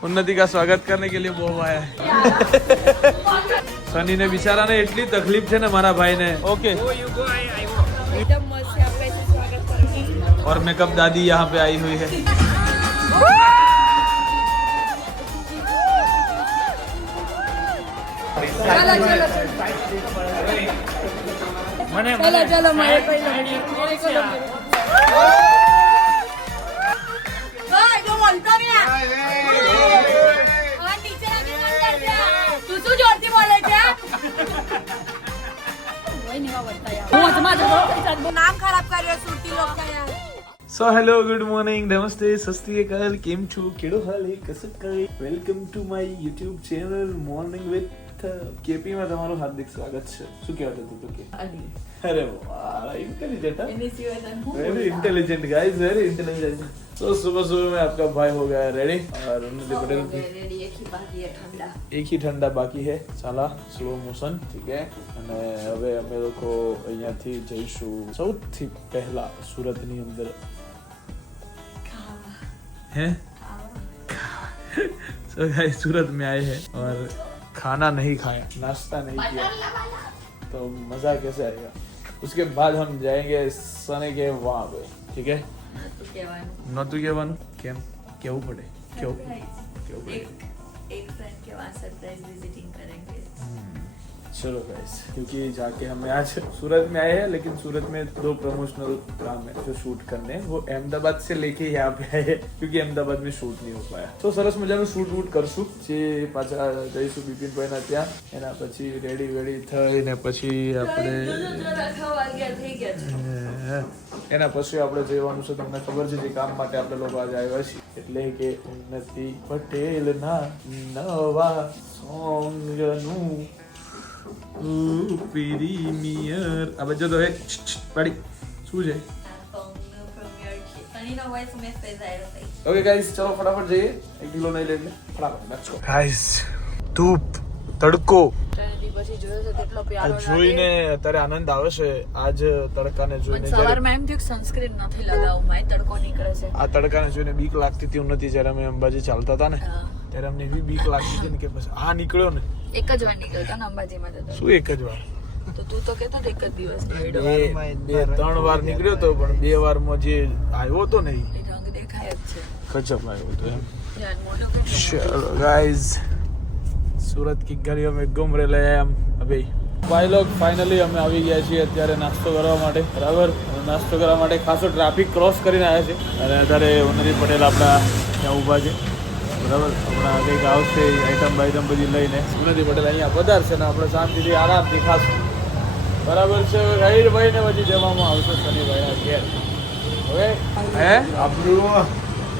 उन्नति का स्वागत करने के लिए वो आया है सनी ने बिचारा ने इतनी तकलीफ है ना हमारा भाई ने ओके और मेकअप दादी यहाँ पे आई हुई है चलो नाम खराब कर रहे हो सुरती लोग का यार सो हेलो गुड मॉर्निंग नमस्ते सस्ती अकाल केम छू केड़ो हाल है कसं काय welcome to my YouTube channel morning with KP में તમારું હાર્દિક સ્વાગત છે શું કહેતો હતો તો કે અરે વાહ intelligent very intelligent guys very intelligent तो सुबह सुबह में आपका भाई हो गया रेडी और उन्नति पटेल रेडी एक ही ठंडा बाकी है साला स्लो मोशन ठीक है અને હવે અમે લોકો અહીંયાથી જઈશું સૌથી પહેલા સુરતની અંદર हैं so गाइस सूरत में आए हैं और खाना नहीं खाया नाश्ता नहीं किया तो मजा कैसे आएगा उसके बाद हम जाएंगे सने के वहाँ पे ठीक है नतु के वन केम केवू पड़े क्यों पड़े एक फ्रेंड के वहाँ सरप्राइज विजिटिंग करेंगे चलो गाइस क्योंकि जाके हमें आज सूरत में आए हैं लेकिन सूरत में 2 प्रमोशनल काम है जो शूट करने हैं वो अहमदाबाद से लेके यहाँ पे आए हैं क्योंकि अहमदाबाद में शूट नहीं हो पाया तो सरस मजाનું શૂટ વૂટ કરશું જે પાછા જઈશું બિપિનભાઈના ત્યાં એના પછી રેડી વેડી થઈને પછી આપણે એના પછી આપણે જવાનું છે તમને ખબર છે જે કામ માટે આપણે લોકો આજે આવ્યા છીએ એટલે કે ઉન્નતિ પટેલના નવા સોંગનું પ્રીમિયર अब जो तो है पड़ी શું છે ओके गाइस चलो फटाफट जाइए 1 किलो नहीं लेंगे फटाफट लेट्स गो गाइस धूप તડકો જોઈને અત્યારે આનંદ આવે છે આજ તડકાને જોઈને સવારમાં એમ થયું સનસ્ક્રીન નથી લગાવું માય તડકો નીકળે છે આ તડકાને જોઈને બીક લાગતી હતી નથી જ્યારે અમે અંબાજી ચાલતા હતા ને ત્યારે અમને એવી બીક લાગતી હતી ને કે બસ આ નીકળ્યો ને એક જ વાર નીકળતા ને અંબાજીમાં જતો શું એક જ વાર તો તું તો કહેતો એક જ દિવસ 3 વાર નીકળ્યો તો પણ 2 વારમાં જે આવ્યો તો ને રંગ દેખાય જ છે ગજબ આવ્યો તો એમ ધ્યાન મોટો કરી चलो गाइस सूरत की गलियों में घूम रहे हैं हम अभी भाई लोग फाइनली અમે આવી ગયા છીએ અત્યારે નાસ્તો કરવા માટે બરાબર નાસ્તો કરવા માટે ખાસો ટ્રાફિક ક્રોસ કરીને આવ્યા છે અને અત્યારે ઉન્નતિ પટેલ આપણા ત્યાં ઊભા છે બરાબર હમણાં કંઈક આવશે આઈટમ બધી લઈને ઉન્નતિ પટેલ અહીંયા પધારશે ને આપણે શાંતિથી આરામથી ખાશું બરાબર છે રાઈડભાઈ ને પછી જવામાં આવશે શનિભાઈના ઘેર હવે હે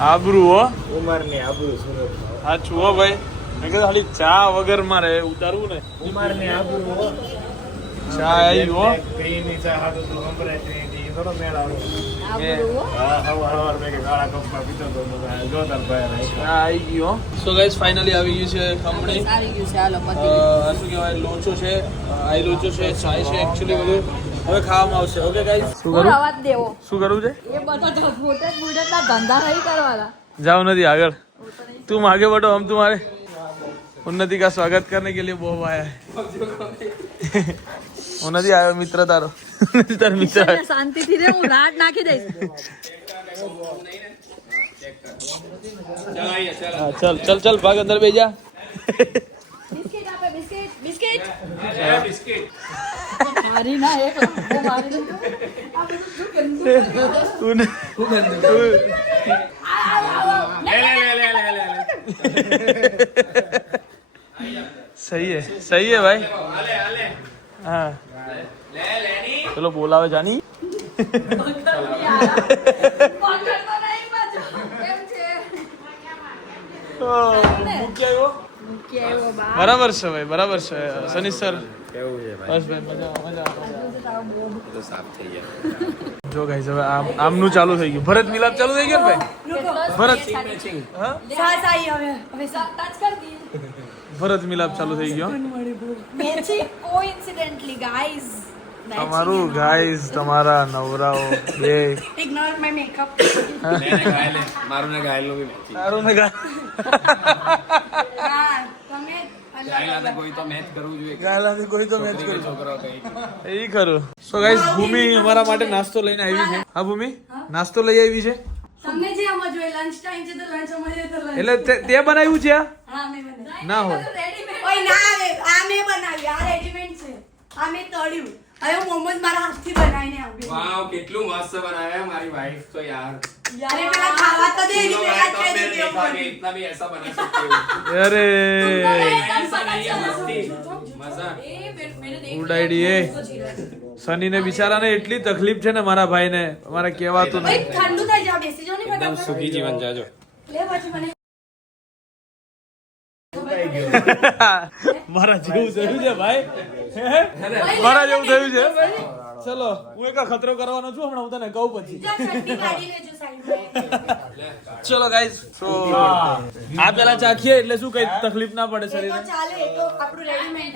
આબરૂ હો ઉમરની આબરૂ સુરત હા છુઓ ભાઈ મેં કીધું ખાલી ચા વગર મારે ઉતારવું ને ઉમરની આબરૂ ચા આવી હો કઈની ચા હાતો તો સંભળાય છે એ થોડો મેળ આવે આબરૂ હા હવાર મેં કે ગાળા કપમાં પીતો તો જોરદાર ભાઈ ચા આવી ગઈ હો સો ગાઈસ ફાઇનલી આવી ગઈ છે ખમણી આવી ગયું છે હાલો પતિ આ શું કહેવાય લોચો છે આઈ લોચો છે ચાય છે એકચ્યુઅલી બધું હવે ખાવામાં આવશે ઓકે ગાઈસ શું કરું અવાજ દેવો શું કરવું છે એ બધા તો બુડેટના ધંધા નહીં કરવાના जाओ नदी आगे तुम आगे बढ़ो हम तुम्हारे उन्नति का स्वागत करने के लिए वो आया है उन्नति आयो मित्र तारो तारो मित्र શાંતિથી રે હું રાડ નાખી દઈશ चल चल चल भाग अंदर भेज जा બિસ્કિટ આપે બિસ્કિટ મારી ના એક લાખો મારી દીધું આ બધું શું ગંદુ सही है भाई हाँ चलो बोलावे जानी બરાબર છે ભાઈ બરાબર છે સની સર કેવું છે બસ ભાઈ મજા મજા તો સાફ થઈ જાય જો ગાઈસ હવે આમનું ચાલુ થઈ ગયું ભરત મિલાપ ચાલુ થઈ ગયો ભાઈ ભરત હા ભરત મિલાપ ચાલુ થઈ ગયો મેચિંગ કોઇન્સિડન્ટલી ગાઈઝ તમારું ગાઈસ તમારા નવરાઓ બે Ignore my makeup. મેને ઘાયલ મારું ને ઘાયલ નું બી મેચ સારું ને હા, તમે ઘાયલ કોઈ તો મેચ કરવું જોઈએ ગાયલાથી કોઈ તો મેચ છોકરી કે કર્યું છોકરો કઈ એ ખરું સો ગાઈસ ભૂમિ અમારા માટે નાસ્તો લઈને આવી છે હા ભૂમિ નાસ્તો લઈ આવી છે તમને જે આમાં જોઈએ લંચ ટાઈમ છે તો લંચ અમારે તો લંચ એટલે તે બનાવ્યું છે આ હા મેં બનાવ્યું ના હોય ઓય ના આવે આ મેં બનાવ્યું આ રેડીમેડ છે આ મેં તળ્યું હવે મોમોઝ મારા હાથથી બનાવીને આવ્યું વાવ કેટલું મસ્ત બનાવ્યા મારી વાઈફ તો યાર અરે પેલા ખાવા તો દે तुम लोग પેલા आए तो ખાઈ मैं દીધી देखा कि इतना भी ऐसा बना सकते हो અરે ऐसा नहीं है मस्ती मजा ગુડ આઈડિયા સની ને બિચારાને એટલી તકલીફ છે ને મારા ભાઈને અમારે કહેવાતું ઓય નહીં ઠંડુ થઈ જા બેસી જાઓ ને एकदम ફટાફટ सुखी जीवन जाजो લે પછી મને મારા જેવું થયું છે ભાઈ હે? મારા જેવું થયું છે ભાઈ ચલો હું એક ખતરો કરવાનો છું હમણાં હું તને કહું પછી જા ચટણી કાઢી લેજો સાઈડમાં ચલો ગાઈસ તો આ પેલા ચાખીએ એટલે શું કઈ તકલીફ ના પડે એ તો શરીરને ચાલે એ તો આપણું રેડીમેડ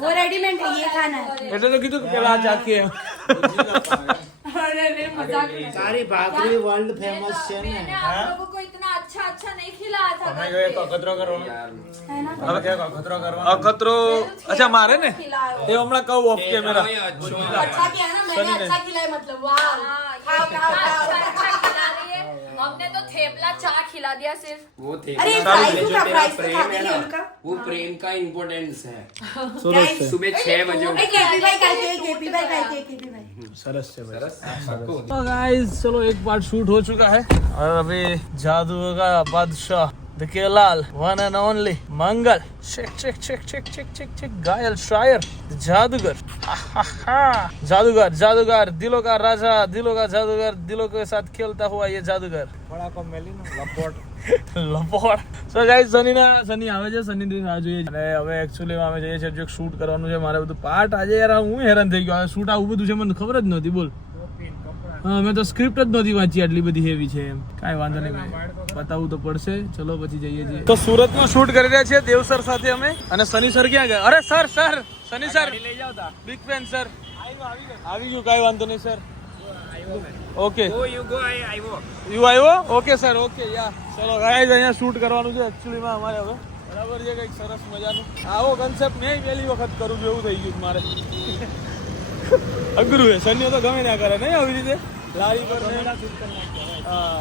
वो रेडीमेड है ये खाना है એટલે તો કીધું કે પેલા આ ચાખીએ अरे रे मजाक नहीं सारी भाकरी वर्ल्ड फेमस છે ને मैंने आप लोगों को इतना अच्छा नहीं खिलाया था અમે ગયે તો ખતરો કરવાનો है ना હવે કે ખતરો કરવાનો અખતરો અચ્છા મારે ને એ હમણાં કહું ઓફ કેમેરા अच्छा किया ना मैंने अच्छा खिलाया मतलब वाह खाओ खाओ खाओ अच्छा खिला रही है हमने तो थेपला चा खिला दिया सिर्फ वो थे अरे जो फ्राइज तेरा का फ्राइज प्रेम खाते है हैं ना उनका वो प्रेम का इम्पोर्टेंस है Guys, सुबह 6 बजे ए केपी भाई कहते हैं केपी भाई कहते हैं केपी भाई સરસ છે ભાઈ सबको तो गाइस चलो एक पार्ट शूट हो चुका है और अभी जादू का बादशाह Dakelal one and only Mangal check check check check check check check घायल शायर जादूगर जादूगर जादूगर दिलों का राजा दिलों का जादूगर दिलों के साथ खेलता हुआ ये जादूगर થોડા કો મેલી ને લપોટ લપોડ સો ગાઈસ સની આવે છે સની ની રાહ જોઈએ અને હવે એક્ચ્યુઅલી અમે જઈએ છીએ જો શૂટ કરવાનું છે મારે બધું પાર્ટ આજે યાર હું હેરાન થઈ ગયો શૂટ આવું બધું છે મને ખબર જ નહોતી બોલ હા મેં તો સ્ક્રિપ્ટ જ નહોતી વાંચી આટલી બધી હેવી છે એમ કાંઈ વાંધો નહીં ભાઈ બતાવવું તો પડશે ચલો પછી જઈએ છીએ તો સુરતમાં શૂટ કરી રહ્યા છીએ દેવ સર સાથે અમે અને સની સર ક્યાં ગયા અરે સર સની સર લઈ જાવ તા બિગ ફેન સર આવી ગયું કાંઈ વાંધો નહીં sir okay go you go I go you આવ્યો ઓકે સર ઓકે યા ચલો ગાઈઝ અહીંયા શૂટ કરવાનું છે એકચ્યુઅલી માં અમારે હવે બરાબર છે કંઈક સરસ મજાનું આવો કન્સેપ્ટ મેં પહેલી વખત કરું છું એવું થઈ ગયું છે મારે અઘરું છે સન્યો તો ગમે ના કરે નહીં આવી રીતે લારી પર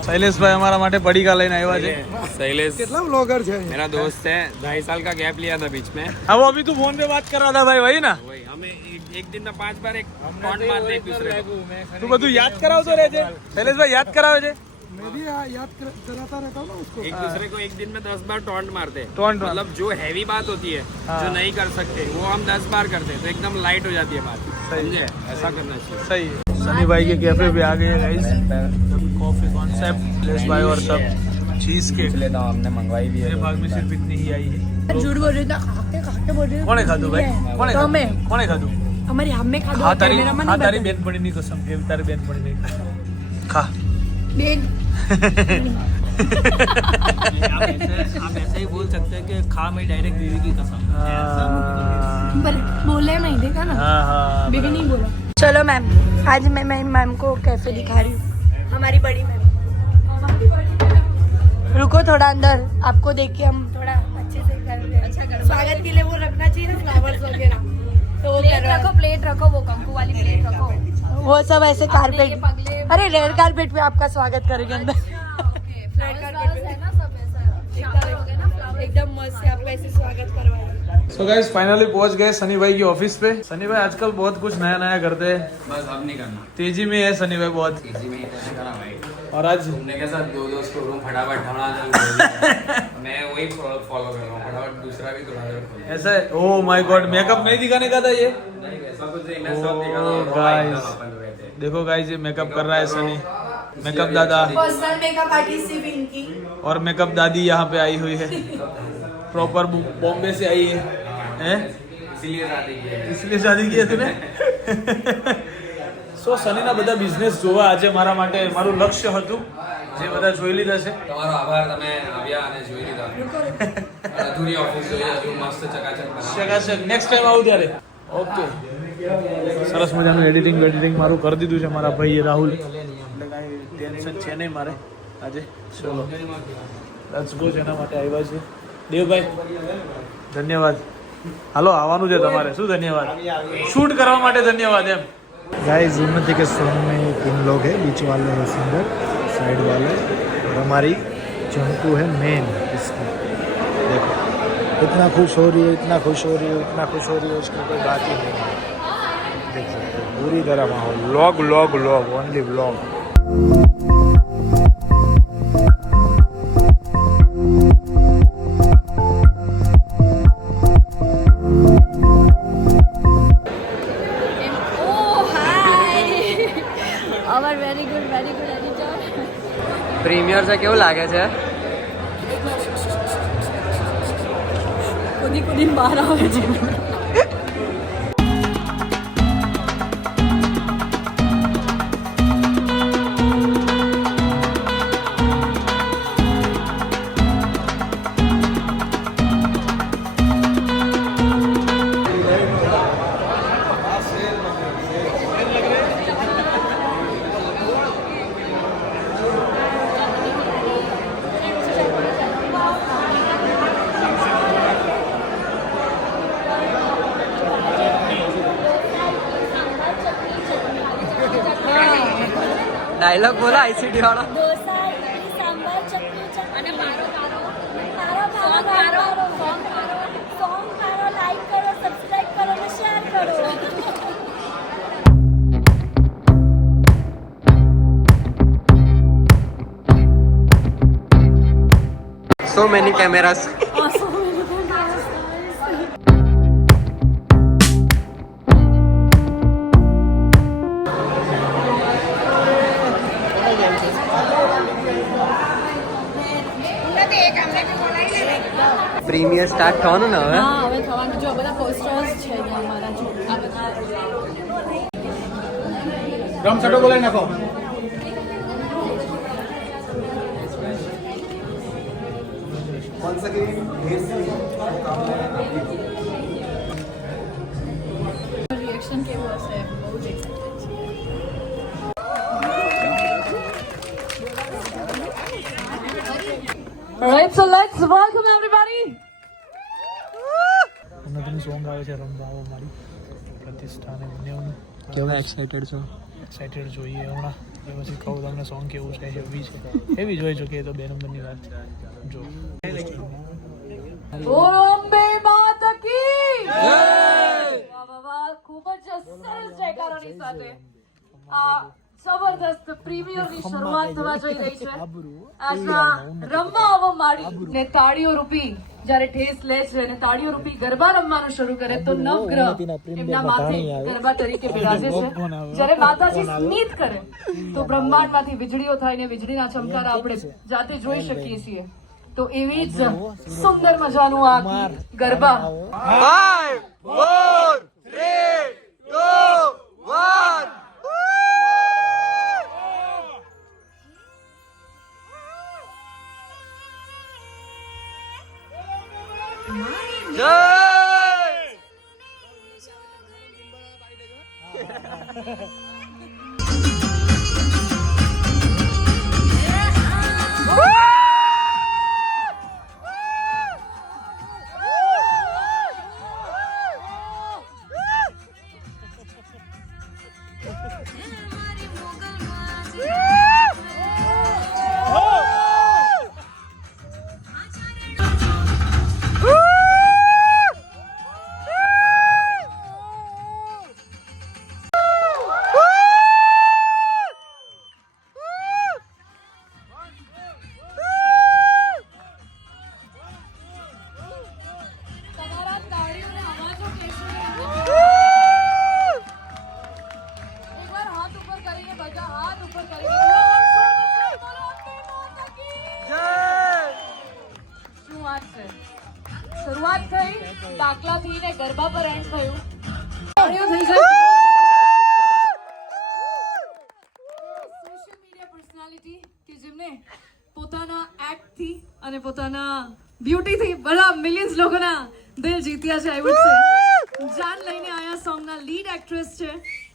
શૈલેષભાઈ અમારા માટે પડીકા લઈને આવ્યા છે शैलेश કેટલા બ્લોગર છે मेरा दोस्त है 2.5 साल का गैप लिया था बीच में अब अभी तू फोन पे बात कर रहा था भाई वही ना वही हमें एक दिन में 5 बार एक टॉन्ट मारते एक दूसरे को તું બધું યાદ કરાવતો રહે છે શૈલેષભાઈ યાદ કરાવે છે मैं भी याद कराता रहता हूँ ना उसको एक दूसरे को एक दिन में 10 बार टॉन्ट मारते हैं टॉन्ट मतलब जो हैवी बात होती है हाँ। जो नहीं कर सकते वो हम 10 बार करते हैं तो एकदम लाइट हो जाती है बात समझे ऐसा करना चाहिए सही है सनी भाई के कैफे पे आ गए गाइस कॉफी कॉन्सेप्ट शैलेश भाई और सब चीज केक लेता हूँ हमने मंगवाई भी मेरे भाग में सिर्फ इतनी ही आई है झूठ बोल रही था खाते बोल रही કોણે ખાધું ભાઈ કોણે ખાધું તમે કોણે ખાધું हमारी हम में खाधो હા તારી कैमरामैन હા नहीं તારી बताया। બેનપણીની કસમ કે તારી બેનપણીની ખા बेन आप ऐसे ही बोल सकते हैं कि खा मैं डायरेक्ट बीवी की कसम पर बोले नहीं देखा ना हाँ हाँ बेबी नहीं बोला चलो मैम आज मैं मैम को कैफे दिखा रही हूँ हमारी बड़ी मैम रुको थोड़ा अंदर आपको देख के हम थोड़ा अच्छे से करते हैं स्वागत के लिए वो रखना चाहिए ना फ्लावर्स वगैरह तो वो कर रहा है। प्लेट रखो वो कंकु वाली प्लेट रखो वो सब ऐसे कारपेट पगले अरे रेड कारपेट पे आपका स्वागत करेंगे अंदर फ्लावर्स है ना सब ऐसा शावर हो गया ना फ्लावर एकदम मस्त से आपका ऐसे स्वागत करवाएंगे सो गाइस फाइनली पहुंच गए सनी भाई की ऑफिस पे सनी भाई आजकल बहुत कुछ नया नया करते हैं बस अब नहीं करना तेजी में है सनी भाई बहुत इसी में ही नहीं करा भाई और आज तुमने के साथ दो दोस्त को रूम फटाफट ढमड़ा मैं वही फॉलो कर रहा हूँ फटाफट दूसरा भी थोड़ा देर खोल ऐसा है ओह माय गॉड मेकअप नहीं दिखाने का था ये नहीं वैसा कुछ नहीं मैं सब देखा था Oh, guys. देखो गाइस ये मेकअप कर रहा है सनी मेकअप दादा पर्सनल मेकअप आर्टिस्ट सिर्फ इनकी और मेकअप दादी यहाँ पे आई हुई है प्रॉपर बॉम्बे से आई है हैं? इसीलिए शादी की है इसलिए शादी की है तूने સો સનીના બધા બિઝનેસ જોવા આજે મારા માટે મારું લક્ષ્ય હતું જે બધા જોઈ લીધા છે તમારો આભાર તમે આવ્યા અને જોઈ લીધા અધૂરી ઓફિસ જોઈએ હજુ મસ્ત ચકાચક બનાવો ચકાચક નેક્સ્ટ ટાઈમ આવું ત્યારે ઓકે સરસ મજાનું એડિટિંગ મારું કરી દીધું છે મારા ભાઈએ રાહુલ, એટલે કાંઈ ટેન્શન છે નહીં મારે આજે. ચલો લેટ્સ ગો. જેના માટે આવ્યા છે દેવભાઈ, ધન્યવાદ. હાલો આવવાનું છે તમારે. શું ધન્યવાદ? शूट કરવા માટે ધન્યવાદ એમ. गाइस उन्नति के सॉन्ग में 3 लोग हैं, बीच वाले हैं सिंगर, साइड वाले, और हमारी चंपू है मेन इसकी. देखो इतना खुश हो रही है, इतना खुश हो रही है, इतना खुश हो रही है, उसकी कोई बात ही नहीं है. देख सकते हो पूरी तरह माहौल vlog only vlog. very good editor. Premier છે, કેવું લાગે છે? કુદી બહાર આવે છે. ડાયલોગ બોલો આઈસીટી વાળો. ડોસા, ઇડલી, સાંભાર, ચટણી અને મારો સોંગ મારો, લાઈક કરો, સબસ્ક્રાઇબ કરો અને શેર કરો. So many cameras. Premier start થવાનું ને હવે? હા, હવે થવાનું. જો બધા પોસ્ટર્સ છે અહીંયા અમારા. જો આ બધા ड्रम सेटो बोले नाखो. રિએક્શન કેવું હશે બહુ જ એક્સાઇટેડ છે. Alright, so let's welcome everybody. ઉન્નતિનું સોંગ આવે છે રમવા આવો મારી પ્રતિષ્ઠાને બંનેઓનું. કેવા એક્સાઇટેડ છો? એક્સાઇટેડ જોઈએ હમણાં એ પછી કહું તમને સોંગ કેવું છે. હેવી છે, હેવી જોઈ શકે એ તો 2 નંબરની વાત. જો બોલો અંબે માતા કી જય. વાહ વાહ વાહ, ખૂબ જ સરસ જયકારાની સાથે આ જબરદસ્ત પ્રીમિયરની શરૂઆત થવા જઈ રહી છે. આજના રમવા આવો માડી ને તાળીઓ રૂપી જ્યારે ઠેસ લે છે અને તાળીઓ રૂપી ગરબા રમવાનું શરૂ કરે તો નવગ્રહ એમના માથે ગરબા તરીકે બિરાજે છે. જ્યારે માતાજી સ્મિત કરે તો બ્રહ્માંડમાંથી વીજળીઓ થાય ને વીજળીના ચમકારા આપણે જાતે જોઈ શકીએ છીએ. તો એવી જ સુંદર મજાનું આ ગરબા 5 4 3 2 1. જય. તમારા તાળીઓના અવાજો કેશોરી. એકવાર હાથ ઉપર કરીને બધા હાથ ઉપર કરીને બોલો અંબે માતા કી જય. શું વાત છે. શરૂઆત થઈ દાખલાથી ને ગરબા પર એન્ડ થયું. તાળીઓ થઈ જાય. સોશિયલ મીડિયા પર્સનાલિટી કે જેમને પોતાના એક્ટથી અને પોતાના બ્યુટીથી બધા મિલિયન્સ લોકોના દિલ જીત્યા છે. આઈ વુડ સે જાન લઈને આયા સોંગના લીડ એક્ટ્રેસ છે.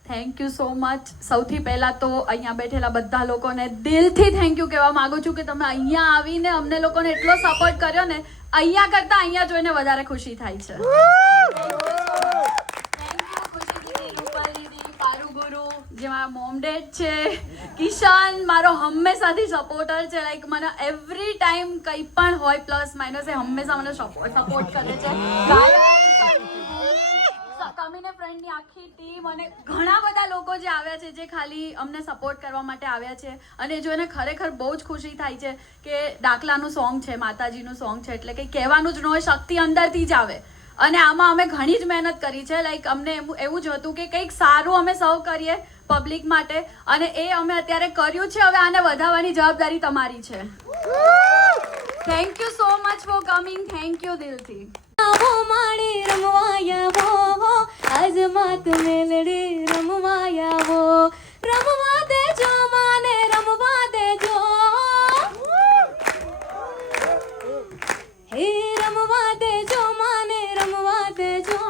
Thank you so much. સૌથી પહેલાં તો અહીંયા બેઠેલા બધા લોકોને દિલથી થેન્ક યુ કહેવા માંગુ છું કે તમે અહીંયા આવીને અમને લોકોને એટલો સપોર્ટ કર્યો ને, અહીંયા કરતાં અહીંયા જોઈને વધારે ખુશી થાય છે. જે મારા મોમ ડેડ છે, કિશન મારો હંમેશાથી સપોર્ટર છે. લાઈક મને એવરી ટાઈમ કંઈ પણ હોય પ્લસ માઇનસ એ હંમેશા મને સપોર્ટ કરે છે. કમીને ફ્રેન્ડની આખી ટીમ અને ઘણા બધા લોકો જે આવ્યા છે, જે ખાલી અમને સપોર્ટ કરવા માટે આવ્યા છે. અને જોઈને ખરેખર બહુ જ ખુશી થાય છે કે દાખલાનું સોંગ છે, માતાજીનું સોંગ છે, એટલે કંઈ કહેવાનું જ ન હોય, શક્તિ અંદરથી જ આવે. અને આમાં અમે ઘણી જ મહેનત કરી છે. લાઈક અમને એવું જ હતું કે કંઈક સારું અમે સર્વ કરીએ પબ્લિક માટે, અને એ અમે અત્યારે કર્યું છે. હવે આને વધારવાની જવાબદારી તમારી છે. Thank you so much for coming. Thank you દિલથી. આવો માડી રમવાયાવો, આજ માત મેલડી રમવાયાવો, રમવા દેજો માને રમવા દેજો, હે રમવા દેજો માને રમવા દેજો,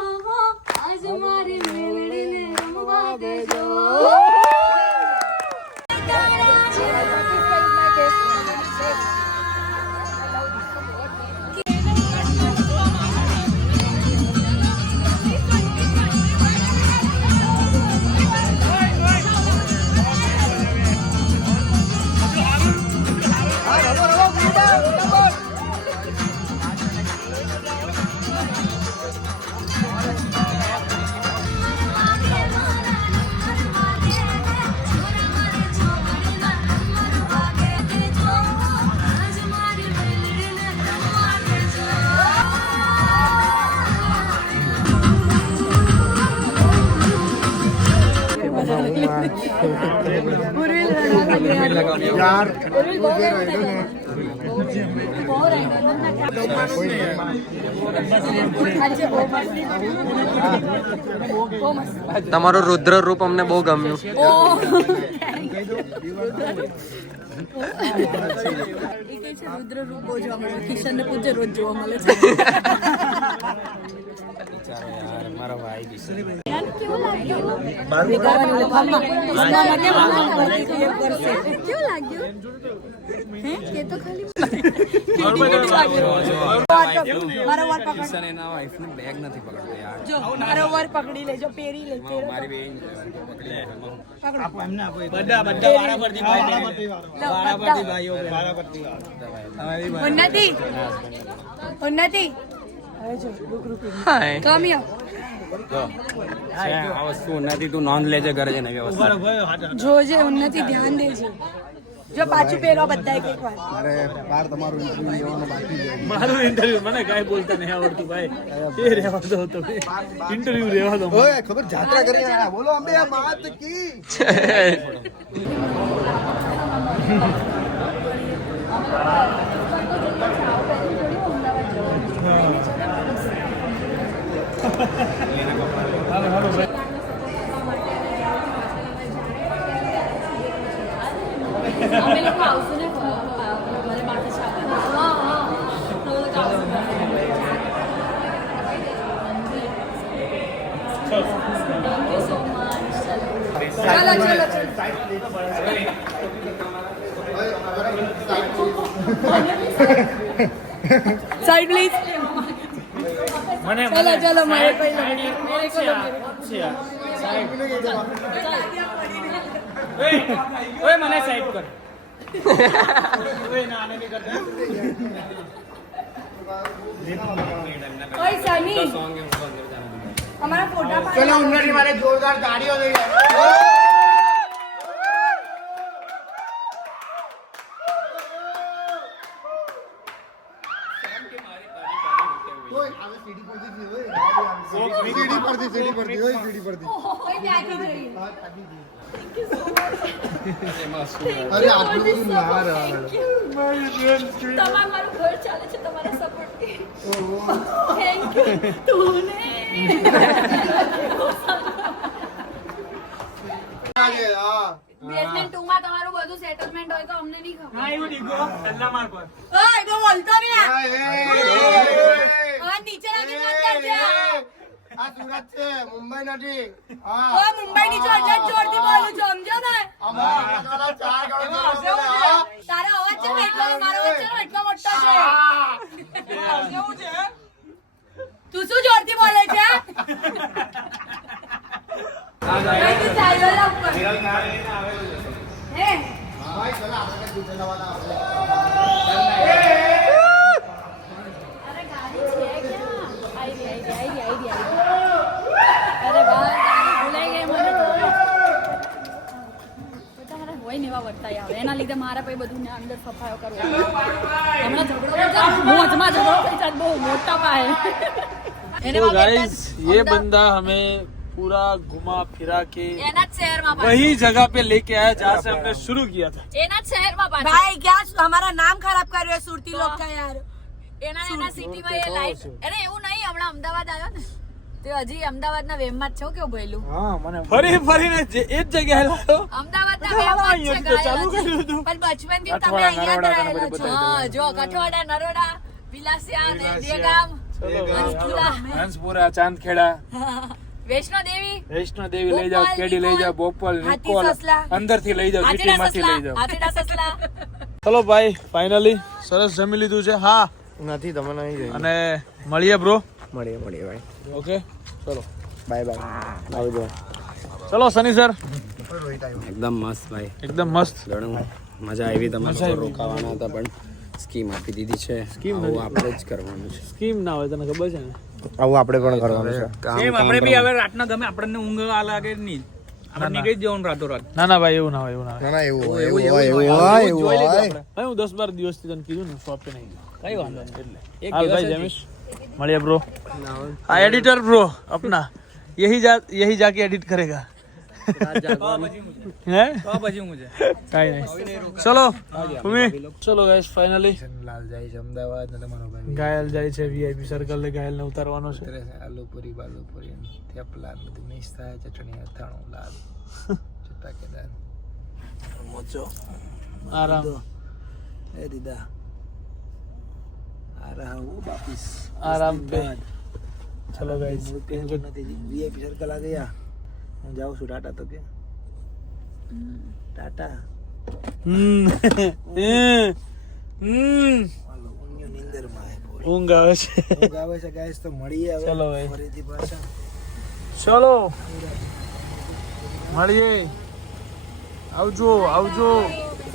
આજ મારી મેલડીને રમવા દેજો. यार તમારું રુદ્ર રૂપ અમને બહુ ગમ્યું. રુદ્ર રૂપ બહુ જોવા મળે. કિશન ને પૂછે રોજ જોવા મળે છે. મારો ભાઈ કેવું લાગ્યું? એ તો ખાલી કિશન એના વાઈફને બેગ નથી પકડતો યાર. જો મારો વર પકડી લેજો, પહેરી લે. મારી બેન પકડી ઉન્નતિ ઉન્નતિ કમ યો આ વસ્તુ નથી, તું નોંધ લેજે ઘરે જઈને વ્યવસ્થિત. જોજે ઉન્નતિ, ધ્યાન દેજે. જો પાછું પહેરવા બધા એક વાર. अरे बार તમારું ઇન્ટરવ્યુ લેવાનું બાકી છે. મારું ઇન્ટરવ્યુ મને કાંઈ બોલતા નહીં આવડતું ભાઈ. એ રહેવા દો તમે, ઇન્ટરવ્યુ રહેવા દો. ઓય ખબર જાત્રા કરી આયા. બોલો અંબે માત કી. અમે લોકો આવશું ને મને માટે છાપા. Thank you so much. ચાલો ચાલો સાઈડ પ્લીઝ. ચલો ચલો મારે પહેલા મેરે કો ઓય મને સાઈડ કર. ઓય સની हमारा फोटा चलो उन्नति वाले जोरदार तालियों दे. सीढ़ी पर दी कोई बैग नहीं रही अरे आप लोग यार તમારું મારું ઘર ચાલે છે તમારા સપોર્ટથી. Thank you. તુને બેસમેન્ટ 2 માં તમારું બધું સેટલમેન્ટ હોય તો અમને નહીં ખબર. હા એવું ડીગો અલ્લા માર પર. ओए तो बोलता नहीं है और नीचे आके बात कर दिया આ સુરત છે, મુંબઈ નથી. હા. ઓ મુંબઈની છો એટલે જ જોરથી બોલું છું, સમજ્યો ને? અમારા વાળા 4 કરોડ જેટલો બોલે, હા. તારો અવાજ છે ને એટલો, મારો અવાજ છે ને એટલો મોટો છે. તું શું જોરથી બોલે છે? કઈથી ચાલ્યો લા ઉપર? હે? ભાઈ ચલો આપણે કઈ દૂધ લેવાના આપણે. अरे गाड़ी छे क्या आई अरे वाह भूलाઈ ગઈ મને તો બેટા મારા હોય ને એવા વર્તાય આવે એના લીધે મારા પછી બધું ને અંદર સફાયો કરવો હમણાં ઝઘડો થઈ જાય મોજમાં ઝઘડો થઈ જાય બહુ મોટા પાયે એને तो गाइस ये बंदा हमें पूरा घुमा फिरा के એના જ શહેરમાં वही जगह पे लेके आया जहाँ से हमने शुरू किया था. એના જ શહેરમાં પાછો भाई क्या हमारा नाम खराब कर रहे हो सुरती लोग का यार. એના સિટીમાં એ લાઈટ અરે એવું નહીં હમણાં અમદાવાદ આવ્યો ને તે હજી અમદાવાદના વેમમાં જ છો કેવું ભયલું હા મને ફરી ફરીને એ જ જગ્યાએ લાવ્યો. અમદાવાદના વેમમાં જ છે તો ચાલુ ગાયેલા છે. કર્યું હતું. પણ બચપનથી તમે અહીંયા જ રહેલા છો. હા જો કઠવાડા નરોડા વિલાસિયા ને દેગામ હંસપુરા હંસપુરા, ચાંદખેડા, વૈષ્ણો દેવી વૈષ્ણો દેવી લઈ જાઓ, કેડી લઈ જાઓ, બોપલ, હાથી નિકોલ, સસલા. અંદર થી લઈ જાઓ, સિટી માંથી લઈ જાઓ. હાથીડા સસલા ચલો ભાઈ ફાઇનલી સરસ જમી લીધું છે. હા નથી તમે નહીં જઈ અને મળીએ બ્રો. મળીએ ભાઈ ઓકે ચલો બાય બાય આવજો ચલો સની સર. એકદમ મસ્ત ભાઈ, એકદમ મસ્ત. ઘણું મજા આવી. તમારે રોકાવાના હતા પણ સ્કીમ આપી દીધી છે. આવું આપણે જ કરવાનું છે. સ્કીમ ના હોય તને ખબર છે ને. આવું આપણે પણ કરવાનું છે. સેમ આપણે બી હવે રાતના ગમે આપણને ઊંઘ આ લાગે નહીં આપણે નીકળી જ જવાનું રાતો રાત. ના ના ભાઈ એવું ના હોય, એવું ના હોય. ના ના એવું હોય એવું હોય એવું હોય ભાઈ હું 10-12 દિવસથી તને કીધું ને શોપે નહીં ગયો. કઈ વાંધો નહીં એટલે એક હાલ દિવસ ભાઈ જ જમીશ. મળીએ બ્રો. हाँ एडिटर ब्रो अपना यही जाके एडिट करेगा हैं તો પછી મુજે કાઈ નહીં. ચલો ભૂમિ. ચલો ગાઈસ ફાઇનલી લાલ જાય છે અમદાવાદ ને તમારો ભાઈ ઘાયલ જાય છે વીઆઈપી સર્કલ ને ઘાયલ ને ઉતારવાનો છે. આલુપુરી બાલુપુરી થેપલા બધું મિક્સ થાય ચટણી અથાણું લાલ ચટાકેદાર મોચો આરામ એ દીદા આ રહા હું વાપિસ आराम पे. चलो गाइस वीआईपी सर्कल आ गया હું જાઉં છું ટાટા તો કે ટાટા હાલો ઊંઘ નીંદરમાં હે ઊંઘ આવે છે. ઊંઘ આવે છે ગાઈસ તો મળીએ હવે ચલો ભાઈ. ફરીથી પાછા ચલો મળીએ. આવજો આવજો.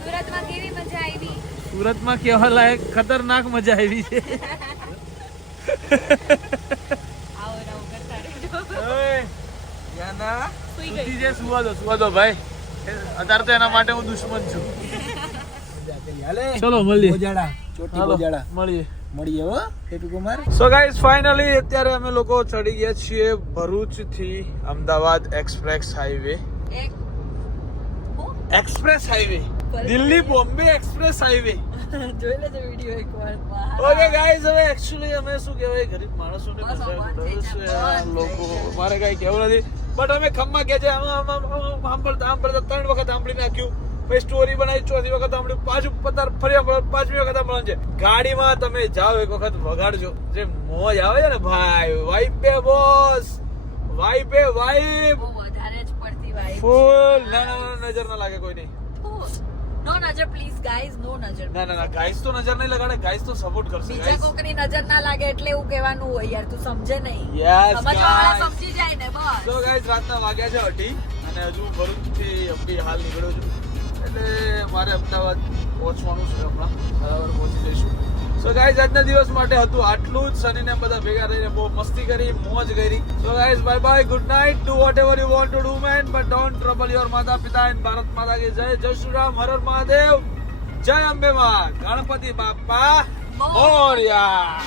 સુરતમાં કેવી મજા આવી સુરતમાં કેવા લાયક ખતરનાક મજા આવી છે. ઓય, યાના, સુતી જે સુવા દો ભાઈ. અત્યારે તો એના માટે હું દુશ્મન છું. ચલો મળીએ. બોજાડા ચોટી હાલો, બોજાડા મળીએ. મળીએ હો happy Kumar so guys finally અત્યારે અમે લોકો ચડી ગયા છીએ ભરૂચ થી Ahmedabad express highway. Express highway, Delhi Bombay express highway. જોઈ લેજો વિડિયો એકવાર ઓકે ગાઈસ હવે એક્ચ્યુઅલી અમે શું કહેવાય ગરીબ માણસોને મજાક ઉડાવે છે આ લોકો. મારે કઈ કહેવું નથી બટ અમે ખમ્મા કે છે સાંભળતા 3 વખત સાંભળી નાખ્યું, પછી સ્ટોરી બનાવી, 4થી વખત સાંભળ્યું, પાછું ફરી 5મી વખત સાંભળવાનું છે. ગાડીમાં તમે જાઓ એક વખત વગાડજો, જે મોજ આવે છે ને ભાઈ. Vibe pay boss, vibe pay vibe બહુ વધારે જ પડતી ભાઈ ફૂલ. ના નજર ના લાગે કોઈ નહીં. નો નજર પ્લીઝ ગાઈઝ નો નજર ના ગાઈસ તો નજર નહીં લગાડે, ગાઈસ તો સપોર્ટ કરશે. બીજા કોકની નજર ના લાગે એટલે એવું કહેવાનું હોય યાર તું સમજે નહીં યસ સમજવાવાળા ગાઈસ. સમજી જાય ને બસ તો ગાઈસ રાતના વાગ્યા છે 8 અને હજુ ભરૂચથી અમદી હાલ નીકળ્યો છું એટલે મારે અમદાવાદ પહોંચવાનું છે હમણાં. બરાબર પહોંચી જઈશું. સો ગાઈસ આજના દિવસ માટે હતું આટલું જ. શનિને બધા ભેગા રહીને બહુ મસ્તી કરી, મોજ કરી. So guys bye bye, good night, do vote ever you want to do man but don't trouble your માતા પિતા એન્ડ ભારત માતા કી જય. જય શ્રી રામ, હર હર મહાદેવ, જય અંબે માં, ગણપતિ બાપા મોરયા.